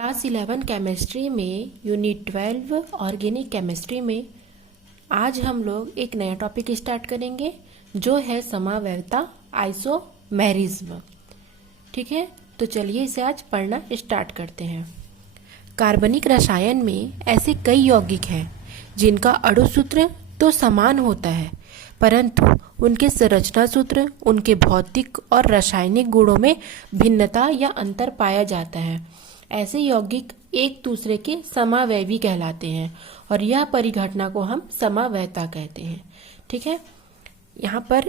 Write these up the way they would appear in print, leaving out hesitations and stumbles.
Class 11 chemistry में unit 12 organic chemistry में आज हम लोग एक नया टॉपिक स्टार्ट करेंगे जो है समवायता आइसोमेरिज्म। ठीक है, तो चलिए इसे आज पढ़ना स्टार्ट करते हैं। कार्बनिक रसायन में ऐसे कई यौगिक हैं जिनका अणु सूत्र तो समान होता है, परंतु उनके संरचना सूत्र, उनके भौतिक और रासायनिक गुणों में भिन्नता या अंतर पाया जाता है। ऐसे यौगिक एक दूसरे के समावयवी कहलाते हैं और यह परिघटना को हम समवायता कहते हैं। ठीक है, यहाँ पर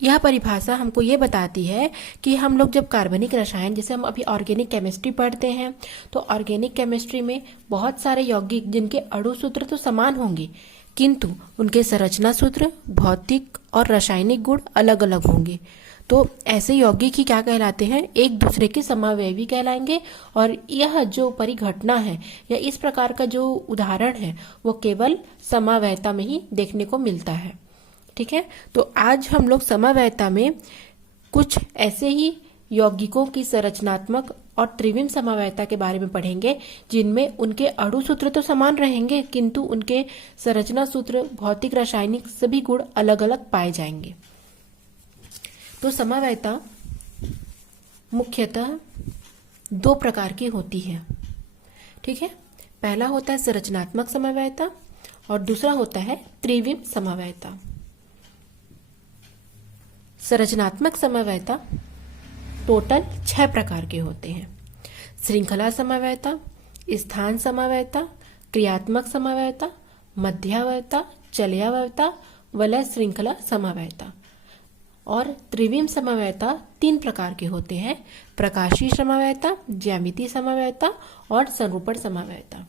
यह परिभाषा हमको ये बताती है कि हम लोग जब कार्बनिक रसायन, जैसे हम अभी ऑर्गेनिक केमिस्ट्री पढ़ते हैं, तो ऑर्गेनिक केमिस्ट्री में बहुत सारे यौगिक जिनके अणु सूत्र तो समान होंगे किंतु उनके संरचना सूत्र, भौतिक और रासायनिक गुण अलग अलग होंगे। तो ऐसे यौगिक ही क्या कहलाते हैं, एक दूसरे के समावयवी कहलाएंगे। और यह जो परिघटना है या इस प्रकार का जो उदाहरण है वो केवल समवायता में ही देखने को मिलता है। ठीक है, तो आज हम लोग समवायता में कुछ ऐसे ही यौगिकों की संरचनात्मक और त्रिविम समवायता के बारे में पढ़ेंगे जिनमें उनके अणु सूत्र तो समान रहेंगे किंतु उनके संरचना सूत्र, भौतिक, रासायनिक सभी गुण अलग अलग पाए जाएंगे। तो समवायता मुख्यतः दो प्रकार की होती है। ठीक है, पहला होता है संरचनात्मक समवायता और दूसरा होता है त्रिविम समवायता। संरचनात्मक समवायता टोटल 6 प्रकार के होते हैं। श्रृंखला समवायता, स्थान समवायता, क्रियात्मक समवायता, मध्यावयता, चलयावयता, वलय श्रृंखला समवायता। और त्रिविम समवायता 3 प्रकार के होते हैं, प्रकाशीय समवायता, ज्यामितीय समवायता और संरूपण समवायता।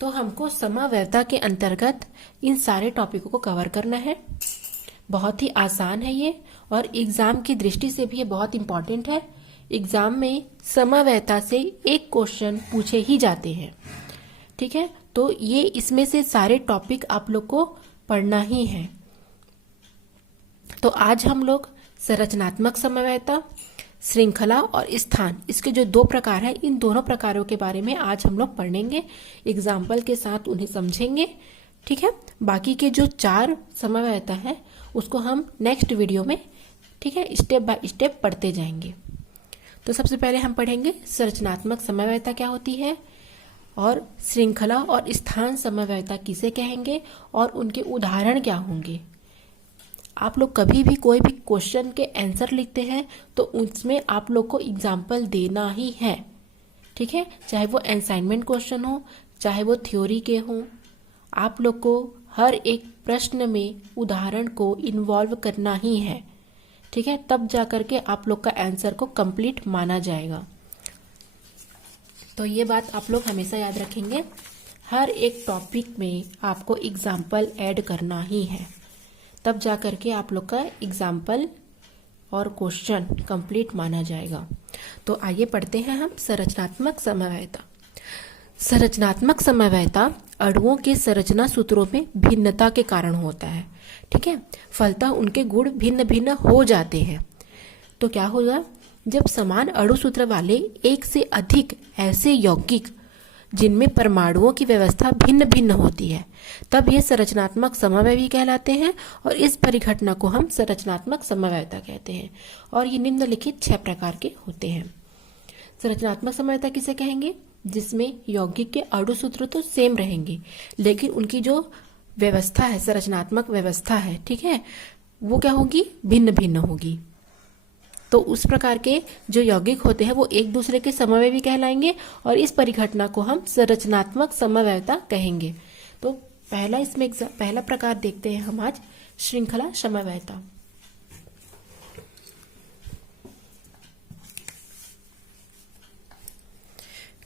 तो हमको समवायता के अंतर्गत इन सारे टॉपिकों को कवर करना है। बहुत ही आसान है ये और एग्जाम की दृष्टि से भी ये बहुत इंपॉर्टेंट है। एग्जाम में समवायता से एक क्वेश्चन पूछे ही जाते हैं। ठीक है, तो ये इसमें से सारे टॉपिक आप लोग को पढ़ना ही है। तो आज हम लोग संरचनात्मक समवायता, श्रृंखला और स्थान, इसके जो 2 प्रकार हैं, इन दोनों प्रकारों के बारे में आज हम लोग पढ़ेंगे, एग्जाम्पल के साथ उन्हें समझेंगे। ठीक है, बाकी के जो 4 समवायता है उसको हम नेक्स्ट वीडियो में, ठीक है, स्टेप बाय स्टेप पढ़ते जाएंगे। तो सबसे पहले हम पढ़ेंगे संरचनात्मक समवायता क्या होती है और श्रृंखला और स्थान समवायता किसे कहेंगे और उनके उदाहरण क्या होंगे। आप लोग कभी भी कोई भी क्वेश्चन के आंसर लिखते हैं तो उसमें आप लोग को एग्जाम्पल देना ही है। ठीक है, चाहे वो असाइनमेंट क्वेश्चन हो, चाहे वो थ्योरी के हो, आप लोग को हर एक प्रश्न में उदाहरण को इन्वॉल्व करना ही है। ठीक है, तब जाकर के आप लोग का आंसर को कंप्लीट माना जाएगा। तो ये बात आप लोग हमेशा याद रखेंगे, हर एक टॉपिक में आपको एग्जाम्पल ऐड करना ही है, तब जाकर के आप लोग का एग्जाम्पल और क्वेश्चन कंप्लीट माना जाएगा। तो आइए पढ़ते हैं हम संरचनात्मक समवायता। संरचनात्मक समवायता अणुओं के संरचना सूत्रों में भिन्नता के कारण होता है। ठीक है, फलतः उनके गुण भिन्न भिन्न हो जाते हैं। तो क्या होगा, जब समान अणु सूत्र वाले एक से अधिक ऐसे यौगिक जिनमें परमाणुओं की व्यवस्था भिन्न भिन्न होती है, तब ये संरचनात्मक समवायवी कहलाते हैं और इस परिघटना को हम संरचनात्मक समवायता कहते हैं। और ये निम्नलिखित 6 प्रकार के होते हैं। संरचनात्मक समवायता किसे कहेंगे, जिसमें यौगिक के अणु सूत्र तो सेम रहेंगे लेकिन उनकी जो व्यवस्था है, संरचनात्मक व्यवस्था है, ठीक है, वो क्या होगी, भिन्न भिन्न होगी। तो उस प्रकार के जो यौगिक होते हैं वो एक दूसरे के समवायवी कहलाएंगे और इस परिघटना को हम संरचनात्मक समवायता कहेंगे। तो पहला प्रकार देखते हैं हम आज, श्रृंखला समवायता।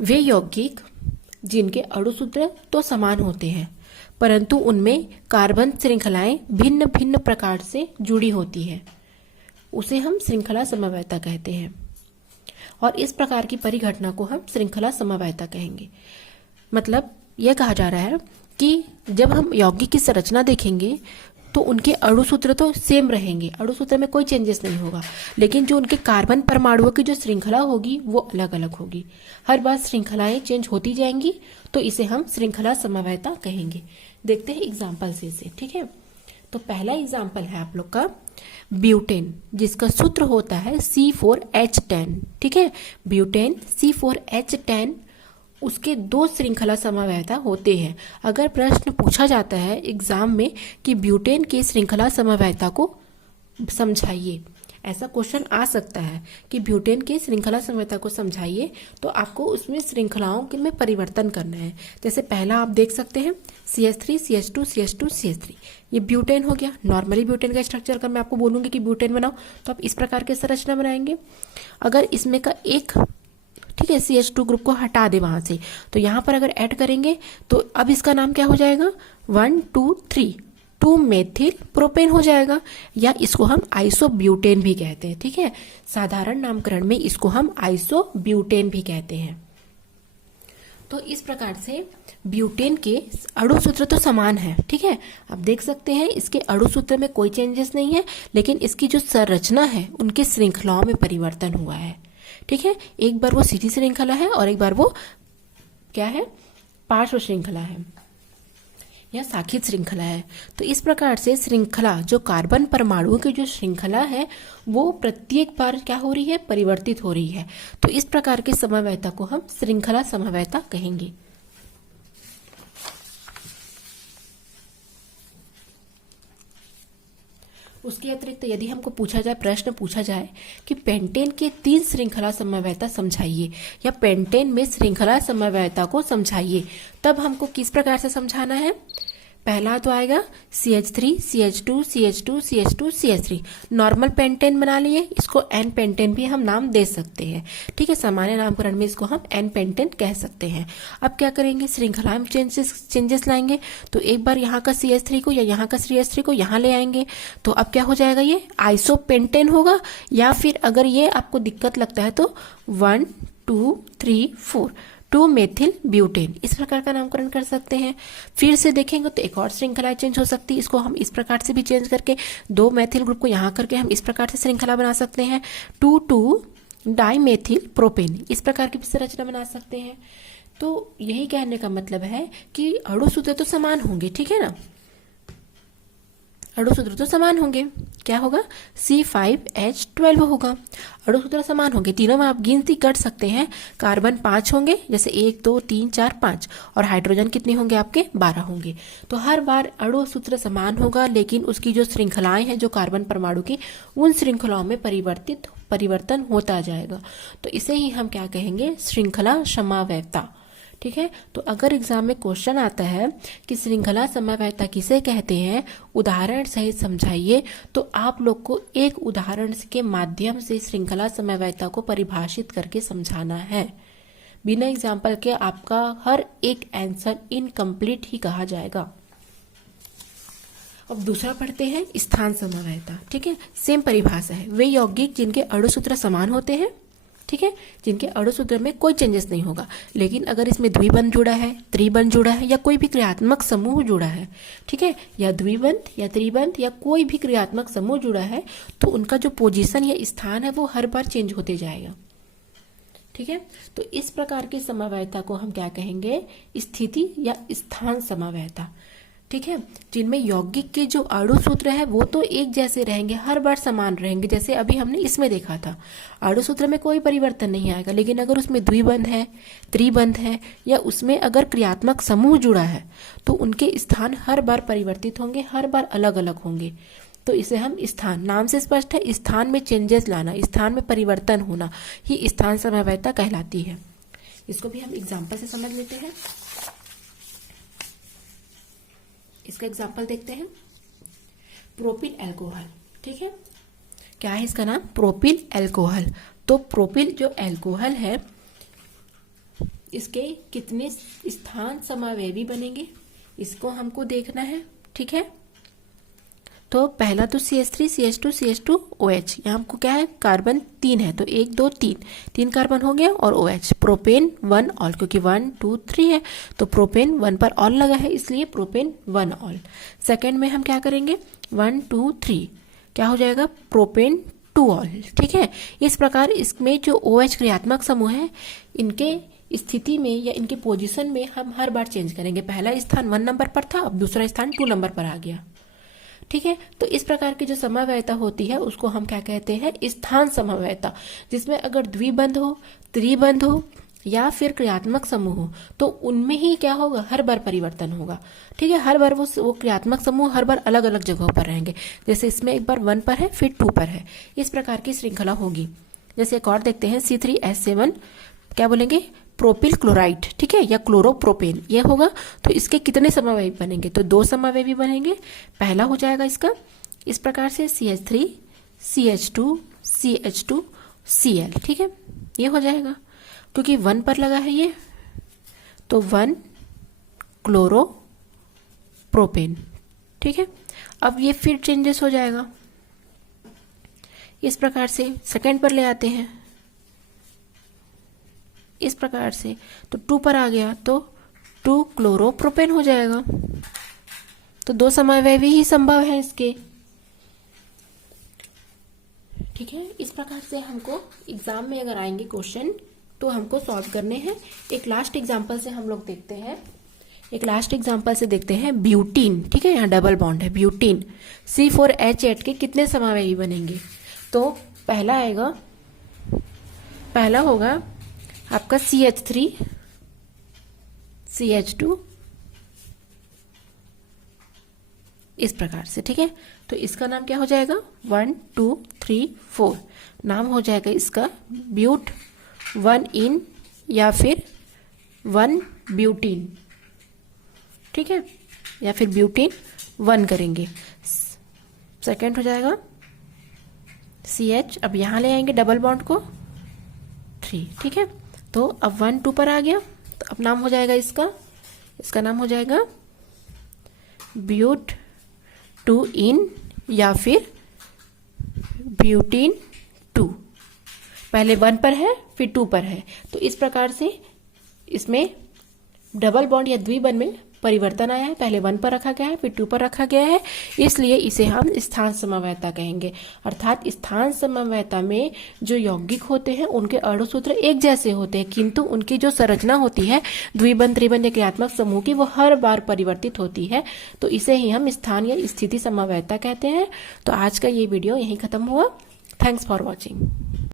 वे यौगिक जिनके अणु सूत्र तो समान होते हैं परंतु उनमें कार्बन श्रृंखलाएं भिन्न भिन्न प्रकार से जुड़ी होती है, उसे हम श्रृंखला समवायता कहते हैं। और इस प्रकार की परिघटना को हम श्रृंखला समवायता कहेंगे। मतलब यह कहा जा रहा है कि जब हम यौगिक की संरचना देखेंगे तो उनके अणु सूत्र तो सेम रहेंगे, अणु सूत्र में कोई चेंजेस नहीं होगा, लेकिन जो उनके कार्बन परमाणुओं की जो श्रृंखला होगी वो अलग अलग होगी। हर बार श्रृंखलाएं चेंज होती जाएंगी, तो इसे हम श्रृंखला समवायता कहेंगे। देखते हैं एग्जाम्पल से इसे, ठीक है। तो पहला एग्जाम्पल है आप लोग का ब्यूटेन, जिसका सूत्र होता है C4H10, ठीक है। ब्यूटेन C4H10, उसके दो श्रृंखला समवायता होते हैं। अगर प्रश्न पूछा जाता है एग्जाम में कि ब्यूटेन की श्रृंखला समवायता को समझाइए, ऐसा क्वेश्चन आ सकता है कि ब्यूटेन की श्रृंखला समवायता को समझाइए, तो आपको उसमें श्रृंखलाओं के में परिवर्तन करना है। जैसे पहला आप देख सकते हैं CH3 CH2 CH2 CH3, ये ब्यूटेन हो गया। नॉर्मली ब्यूटेन का स्ट्रक्चर अगर मैं आपको बोलूंगी कि ब्यूटेन बनाओ, तो आप इस प्रकार की संरचना बनाएंगे। अगर इसमें का एक, ठीक है, CH2 ग्रुप को हटा दे वहां से, तो यहां पर अगर ऐड करेंगे तो अब इसका नाम क्या हो जाएगा, 1 2 3 2 मेथिल प्रोपेन हो जाएगा, या इसको हम आइसोब्यूटेन भी कहते हैं, ठीक है। साधारण नामकरण में इसको हम आइसोब्यूटेन भी कहते हैं। तो इस प्रकार से ब्यूटेन के अणु सूत्र तो समान है, ठीक है। आप देख सकते हैं इसके अणु सूत्र में कोई चेंजेस नहीं है, लेकिन इसकी जो संरचना है उनकी श्रृंखलाओं में परिवर्तन हुआ है, ठीक है। एक बार वो सीधी श्रृंखला है और एक बार वो क्या है, पार्श्व श्रृंखला है या शाखित श्रृंखला है। तो इस प्रकार से श्रृंखला, जो कार्बन परमाणुओं की जो श्रृंखला है वो प्रत्येक बार क्या हो रही है, परिवर्तित हो रही है। तो इस प्रकार के समवायता को हम श्रृंखला समवायता कहेंगे। उसके अतिरिक्त यदि हमको पूछा जाए, प्रश्न पूछा जाए कि पेंटेन के 3 श्रृंखला समवायता समझाइए या पेंटेन में श्रृंखला समवायता को समझाइए, तब हमको किस प्रकार से समझाना है। पहला तो आएगा CH3 CH2 CH2 CH2 CH3, normal pentane बना लिए, इसको एन पेंटेन भी हम नाम दे सकते हैं, ठीक है। सामान्य नामकरण में इसको हम एन पेंटेन कह सकते हैं। अब क्या करेंगे, श्रृंखला में चेंजेस लाएंगे। तो एक बार यहाँ का CH3 को या यहाँ का CH3 को यहाँ ले आएंगे, तो अब क्या हो जाएगा, ये आइसोपेंटेन होगा। या फिर अगर ये आपको दिक्कत लगता है तो 1 2 3 4 2 मेथिल ब्यूटेन, इस प्रकार का नामकरण कर सकते हैं। फिर से देखेंगे तो एक और श्रृंखला चेंज हो सकती है, इसको हम इस प्रकार से भी चेंज करके 2 मेथिल ग्रुप को यहाँ करके हम इस प्रकार से श्रृंखला बना सकते हैं, 2 डाइमेथिल प्रोपेन, इस प्रकार की भी संरचना बना सकते हैं। तो यही कहने का मतलब है कि अणु सूत्र तो समान होंगे, ठीक है ना, अणु सूत्र तो समान होंगे। क्या होगा, C5H12 होगा। अणु सूत्र समान होंगे, तीनों में आप गिनती कर सकते हैं। कार्बन 5 होंगे, जैसे 1 2 3 4 5, और हाइड्रोजन कितने होंगे आपके, 12 होंगे। तो हर बार अणु सूत्र समान होगा, लेकिन उसकी जो श्रृंखलाएं हैं जो कार्बन परमाणु की, उन श्रृंखलाओं में परिवर्तन होता जाएगा। तो इसे ही हम क्या कहेंगे, श्रृंखला समवायता, ठीक है। तो अगर एग्जाम में क्वेश्चन आता है कि श्रृंखला समवायता किसे कहते हैं, उदाहरण सहित समझाइए, तो आप लोग को एक उदाहरण के माध्यम से श्रृंखला समवायता को परिभाषित करके समझाना है। बिना एग्जाम्पल के आपका हर एक आंसर इनकम्प्लीट ही कहा जाएगा। अब दूसरा पढ़ते हैं स्थान समवायता, ठीक है। सेम परिभाषा है, वे यौगिक जिनके अणु सूत्र समान होते हैं, ठीक है, जिनके अणु सूत्र में कोई चेंजेस नहीं होगा, लेकिन अगर इसमें द्विबंध जुड़ा है, त्रिबंध जुड़ा है, या कोई भी क्रियात्मक समूह जुड़ा है, ठीक है, या द्विबंध या त्रिबंध या कोई भी क्रियात्मक समूह जुड़ा है, तो उनका जो पोजीशन या स्थान है वो हर बार चेंज होते जाएगा, ठीक है। तो इस प्रकार की समवायता को हम क्या कहेंगे, स्थिति या स्थान समवायता, ठीक है, जिनमें यौगिक के जो अणु सूत्र है वो तो एक जैसे रहेंगे, हर बार समान रहेंगे। जैसे अभी हमने इसमें देखा था, अणु सूत्र में कोई परिवर्तन नहीं आएगा, लेकिन अगर उसमें द्विबंध है, त्रिबंध है, या उसमें अगर क्रियात्मक समूह जुड़ा है, तो उनके स्थान हर बार परिवर्तित होंगे, हर बार अलग अलग होंगे। तो इसे हम स्थान, नाम से स्पष्ट है, स्थान में चेंजेस लाना, स्थान में परिवर्तन होना ही स्थान समवायता कहलाती है। इसको भी हम एग्जाम्पल से समझ लेते हैं। इसका एग्जाम्पल देखते हैं, प्रोपिल अल्कोहल, ठीक है, क्या है इसका नाम, प्रोपिल अल्कोहल। तो प्रोपिल जो अल्कोहल है, इसके कितने स्थान समावेवी बनेंगे, इसको हमको देखना है, ठीक है। तो पहला तो CH3 CH2 CH2 OH, यहाँ हमको क्या है, कार्बन 3 है, तो 1 2 3 कार्बन हो गया, और OH, प्रोपेन 1 ऑल, क्योंकि 1 2 3 है तो प्रोपेन 1 पर ऑल लगा है, इसलिए प्रोपेन 1 ऑल। सेकेंड में हम क्या करेंगे, 1 2 3 क्या हो जाएगा, प्रोपेन टू ऑल। ठीक है, इस प्रकार इसमें जो OH क्रियात्मक समूह है, इनके स्थिति में या इनके पोजीशन में हम हर बार चेंज करेंगे। पहला स्थान 1 नंबर पर था, अब दूसरा स्थान 2 नंबर पर आ गया। ठीक है, तो इस प्रकार की जो समवायता होती है उसको हम क्या कहते हैं, स्थान समवायता, जिसमें अगर द्विबंध हो, त्रिबंध हो या फिर क्रियात्मक समूह हो तो उनमें ही क्या होगा, हर बार परिवर्तन होगा। ठीक है, हर बार वो क्रियात्मक समूह हर बार अलग अलग जगहों पर रहेंगे। जैसे इसमें एक बार 1 पर है फिर 2 पर है, इस प्रकार की श्रृंखला होगी। जैसे एक और देखते हैं C3H7 क्या बोलेंगे, प्रोपिल क्लोराइड। ठीक है, या क्लोरोप्रोपेन ये होगा। तो इसके कितने समवायी बनेंगे, तो 2 समवायी बनेंगे। पहला हो जाएगा इसका इस प्रकार से CH3 CH2 CH2 Cl। ठीक है, ये हो जाएगा क्योंकि 1 पर लगा है ये, तो 1 क्लोरोप्रोपेन। ठीक है, अब ये फिर चेंजेस हो जाएगा इस प्रकार से। सेकंड पर ले आते हैं इस प्रकार से, तो 2 पर आ गया तो 2 क्लोरोप्रोपेन हो जाएगा। तो 2 समवायवी ही संभव है इसके। ठीक है, इस प्रकार से हमको एग्जाम में अगर आएंगे क्वेश्चन तो हमको सॉल्व करने हैं। एक लास्ट एग्जांपल से हम लोग देखते हैं, ब्यूटीन। ठीक है, यहाँ डबल बॉन्ड है ब्यूटीन, C4H8 के कितने समवायी बनेंगे। तो पहला होगा आपका CH3 CH2 इस प्रकार से। ठीक है, तो इसका नाम क्या हो जाएगा, 1 2 3 4 नाम हो जाएगा इसका ब्यूट 1 इन या फिर 1 ब्यूटीन। ठीक है, या फिर ब्यूटीन 1 करेंगे। सेकंड हो जाएगा CH, अब यहां ले आएंगे डबल बॉन्ड को 3। ठीक है, तो अब 1 2 पर आ गया, तो अब नाम हो जाएगा इसका नाम हो जाएगा ब्यूट 2 इन या फिर ब्यूटीन 2। पहले 1 पर है फिर 2 पर है, तो इस प्रकार से इसमें डबल बॉन्ड या द्विबंध में परिवर्तन आया है। पहले 1 पर रखा गया है फिर 2 पर रखा गया है, इसलिए इसे हम स्थान समवायता कहेंगे। अर्थात स्थान समवायता में जो यौगिक होते हैं उनके अणुसूत्र एक जैसे होते हैं, किंतु उनकी जो संरचना होती है द्विबंध त्रिबंध या क्रियात्मक समूह की, वो हर बार परिवर्तित होती है। तो इसे ही हम स्थान या स्थिति समवायता कहते हैं। तो आज का ये वीडियो यहीं खत्म हुआ। Thanks for watching.